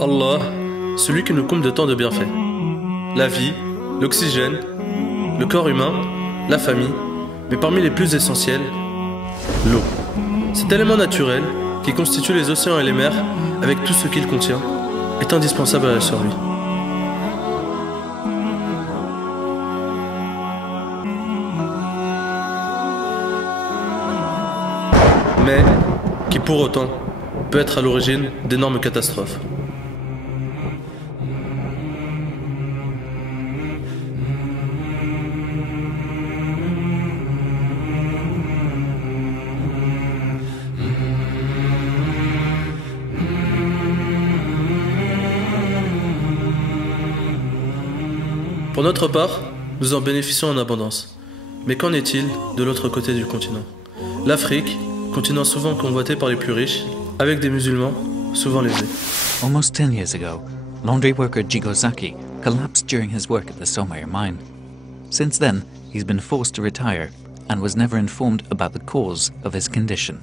Allah, celui qui nous comble de tant de bienfaits. La vie, l'oxygène, le corps humain, la famille, mais parmi les plus essentiels, l'eau. Cet élément naturel, qui constitue les océans et les mers, avec tout ce qu'il contient, est indispensable à la survie. Mais qui pour autant peut être à l'origine d'énormes catastrophes. Pour notre part, nous en bénéficions en abondance. Mais qu'en est-il de l'autre côté du continent? L'Afrique, continent souvent convoité par les plus riches, avec des musulmans souvent lésés. Almost 10 years ago, laundry worker Jigozaki collapsed during his work at the Somaya mine. Since then, he's been forced to retire and was never informed about the cause of his condition.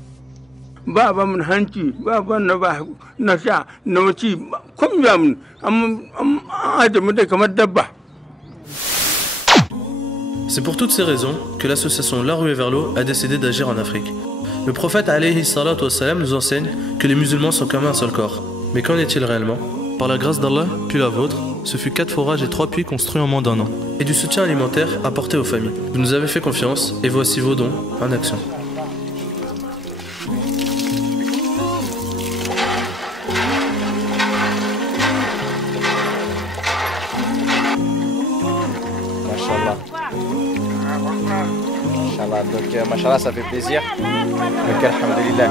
C'est pour toutes ces raisons que l'association La Ruée vers l'eau a décidé d'agir en Afrique. Le prophète alayhi salatu wassalam nous enseigne que les musulmans sont comme un seul corps. Mais qu'en est-il réellement? Par la grâce d'Allah, puis la vôtre, ce fut 4 forages et 3 puits construits en moins d'1 an. Et du soutien alimentaire apporté aux familles. Vous nous avez fait confiance et voici vos dons en action. Machallah, donc machallah, ça fait plaisir. Donc alhamdulillah.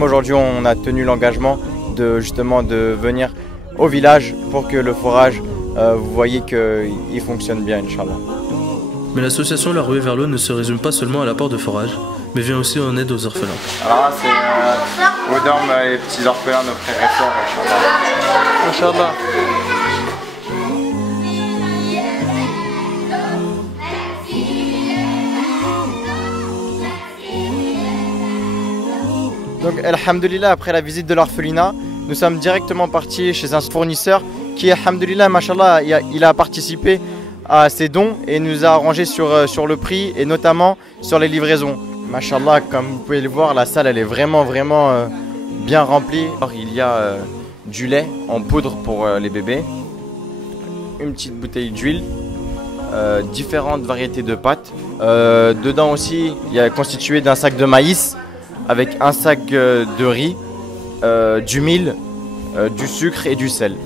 Aujourd'hui, on a tenu l'engagement de justement de venir au village pour que le forage, vous voyez qu'il fonctionne bien, Inch'Allah. Mais l'association La Ruée vers l'eau ne se résume pas seulement à l'apport de forage, mais vient aussi en aide aux orphelins. Alors là, c'est où dorment les petits orphelins, nos frères et sœurs, Inch'Allah. Donc, alhamdulillah, après la visite de l'orphelinat, nous sommes directement partis chez un fournisseur qui, alhamdulillah, mashallah, il a participé à ses dons et nous a arrangé sur le prix et notamment sur les livraisons. Mashallah, comme vous pouvez le voir, la salle elle est vraiment bien remplie. Alors, il y a du lait en poudre pour les bébés, une petite bouteille d'huile, différentes variétés de pâtes. Dedans aussi, il est constitué d'un sac de maïs avec un sac de riz, du mil, du sucre et du sel.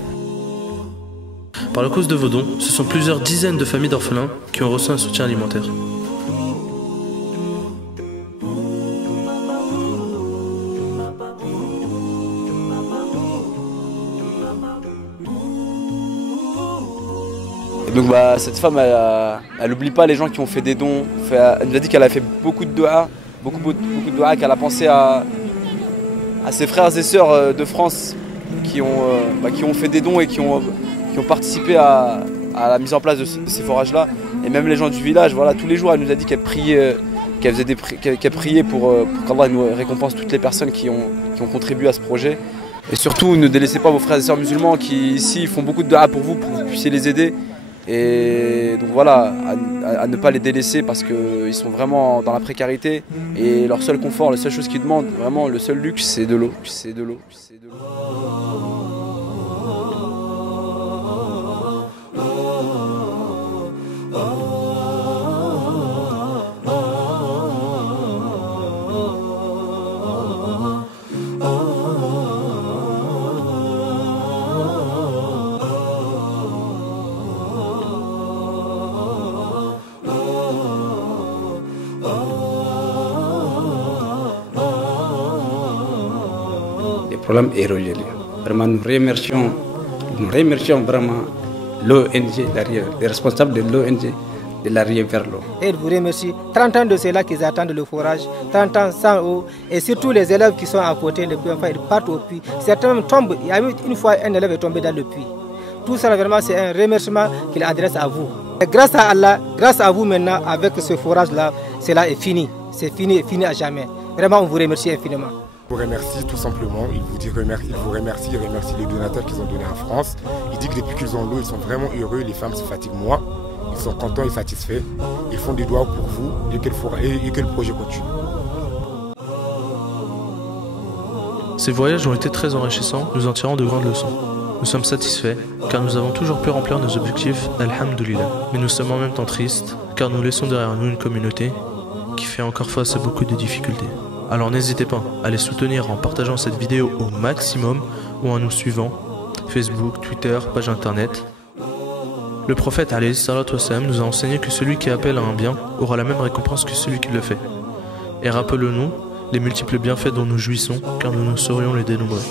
Par la cause de vos dons, ce sont plusieurs dizaines de familles d'orphelins qui ont reçu un soutien alimentaire. Donc cette femme, elle n'oublie pas les gens qui ont fait des dons. Elle nous a dit qu'elle a fait beaucoup de doigts, beaucoup de doigts, qu'elle a pensé à ses frères et sœurs de France qui ont fait des dons et qui ont participé à la mise en place de ces forages-là. Et même les gens du village, voilà, tous les jours, elle nous a dit qu'elle priait, qu'elle priait pour qu'Allah nous récompense toutes les personnes qui ont contribué à ce projet. Et surtout, ne délaissez pas vos frères et sœurs musulmans qui ici font beaucoup de doigts pour vous que vous puissiez les aider. Et donc voilà, à ne pas les délaisser parce qu'ils sont vraiment dans la précarité et leur seul confort, la seule chose qu'ils demandent, vraiment le seul luxe, c'est de l'eau. C'est de l'eau. Problème est résolu. Vraiment, nous remercions vraiment l'ONG, les responsables de l'ONG de La Ruée vers l'eau. Et vous remercie. 30 ans de cela qu'ils attendent le forage, 30 ans sans eau, et surtout les élèves qui sont à côté, les enfants, ils partent au puits. Certains même tombent. Il y a eu une fois un élève est tombé dans le puits. Tout ça, vraiment, c'est un remerciement qu'il adresse à vous. Et grâce à Allah, grâce à vous maintenant, avec ce forage-là, cela est fini. C'est fini et fini à jamais. Vraiment, on vous remercie infiniment. Il vous remercie tout simplement, il vous remercie les donateurs qu'ils ont donnés en France. Il dit que depuis qu'ils ont l'eau, ils sont vraiment heureux, les femmes se fatiguent moins, ils sont contents et satisfaits. Ils font des doigts pour vous et que le projet continue. Ces voyages ont été très enrichissants, nous en tirons de grandes leçons. Nous sommes satisfaits, car nous avons toujours pu remplir nos objectifs, alhamdoulilah. Mais nous sommes en même temps tristes, car nous laissons derrière nous une communauté qui fait encore face à beaucoup de difficultés. Alors n'hésitez pas à les soutenir en partageant cette vidéo au maximum ou en nous suivant, Facebook, Twitter, page internet. Le prophète alayhi salatu wassalam nous a enseigné que celui qui appelle à un bien aura la même récompense que celui qui le fait. Et rappelons-nous les multiples bienfaits dont nous jouissons, car nous ne saurions les dénombrer.